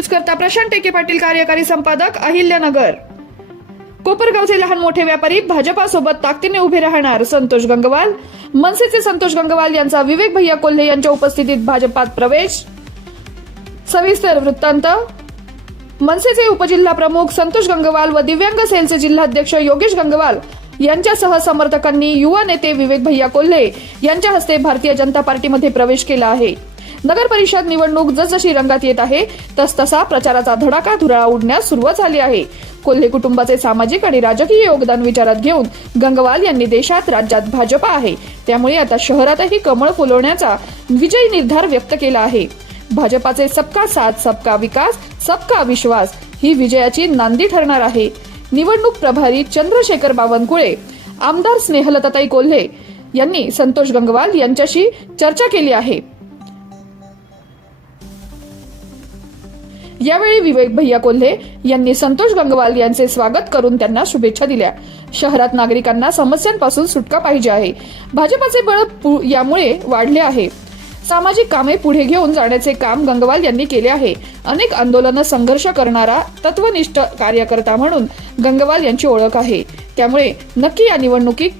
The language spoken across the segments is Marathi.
न्यूज करता प्रशांत टेके पाटील कार्यकारी संपादक अहिल्यानगर. कोपरगावचे लहान मोठे व्यापारी भाजपासोबत ताकदीने उभे राहणार संतोष गंगवाल. मनसेचे संतोष गंगवाल यांचा विवेक भैया कोल्हे यांच्या उपस्थितीत भाजपात प्रवेश. सविस्तर वृत्तांत. मनसेचे उपजिल्हा प्रमुख संतोष गंगवाल व दिव्यांग सेलचे जिल्हाध्यक्ष योगेश गंगवाल यांच्यासह समर्थकांनी युवा नेते विवेक भैया कोल्हे यांच्या हस्ते भारतीय जनता पार्टीमध्ये प्रवेश केला आहे. नगर परिषद निवडणूक जसजशी रंगात येत आहे तसतसा प्रचाराचा धडाका धुराळा उडण्यास सुरुवात झाली आहे. कोल्हे कुटुंबाचे सामाजिक आणि राजकीय योगदान विचारात घेऊन गंगवाल यांनी देशात राज्यात भाजपा आहे. त्यामुळे आता शहरातही कमळ फुलवण्याचा विजयी निर्धार व्यक्त केला आहे. भाजपाचे सबका साथ सबका विकास सबका विश्वास ही विजयाची नांदी ठरणार आहे. निवडणूक प्रभारी चंद्रशेखर बावनकुळे आमदार स्नेहलताताई कोल्हे यांनी संतोष गंगवाल यांच्याशी चर्चा केली आहे. यावेळी विवेक भैया कोल्हे यांनी संतोष गंगवाल यांचे स्वागत करून त्यांना शुभेच्छा दिल्या. शहरात नागरिकांना समस्यांपासून सुटका पाहिजे आहे. भाजपाचे बळ पु- यामुळे वाढले आहे. सामाजिक कामे पुढे घेऊन जाण्याचे काम गंगवाल यांनी केले आहे. अनेक आंदोलनं संघर्ष करणारा तत्वनिष्ठ कार्यकर्ता म्हणून गंगवाल यांची ओळख आहे. त्यामुळे नक्की या निवडणुकीत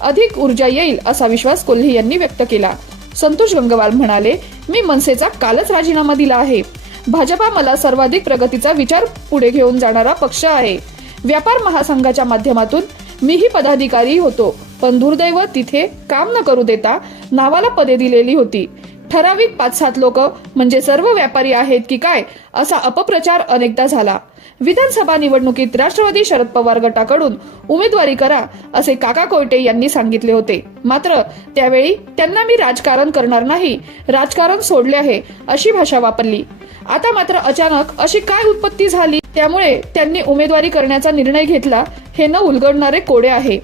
अधिक ऊर्जा येईल असा विश्वास कोल्हे यांनी व्यक्त केला. संतोष गंगवाल म्हणाले मी मनसेचा कालच राजीनामा दिला आहे. भाजपा मला सर्वाधिक प्रगतीचा विचार पुढे घेऊन जाणारा पक्ष आहे. व्यापार महासंघाच्या माध्यमातून मीही पदाधिकारी होतो. पण दुर्दैव तिथे काम न करू देता नावाला पदे दिलेली होती. ठराविक पाच सात लोक म्हणजे सर्व व्यापारी आहेत की काय असा अपप्रचार अनेकदा झाला. विधानसभा निवडणुकीत राष्ट्रवादी शरद पवार गटाकडून उमेदवारी करा असे काका कोयटे यांनी सांगितले होते. मात्र त्यावेळी त्यांना मी राजकारण करणार नाही राजकारण सोडले आहे अशी भाषा वापरली. आता मात्र अचानक अशी काय उत्पत्ती झाली? त्यामुळे त्यांनी उमेदवारी करण्याचा निर्णय घेतला हे न उलगडणारे कोडे आहे.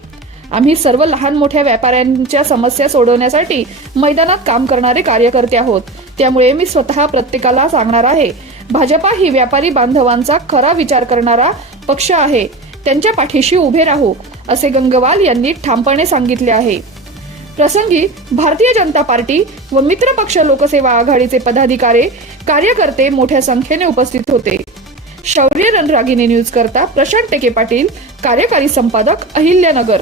आम्ही सर्व लहान मोठ्या व्यापाऱ्यांच्या समस्या सोडवण्यासाठी मैदानात काम करणारे कार्यकर्ते आहोत. त्यामुळे मी स्वतः प्रत्येकाला सांगणार आहे भाजपा ही व्यापारी बांधवांचा खरा विचार करणारा पक्ष आहे. त्यांच्या पाठीशी उभे राहू असे गंगवाल यांनी ठामपणे सांगितले आहे. प्रसंगी भारतीय जनता पार्टी व मित्र पक्ष लोकसेवा आघाडीचे पदाधिकारी कार्यकर्ते मोठ्या संख्येने उपस्थित होते. शौर्य रणरागिनी न्यूज करता प्रशांत टेके पाटील कार्यकारी संपादक अहिल्यानगर.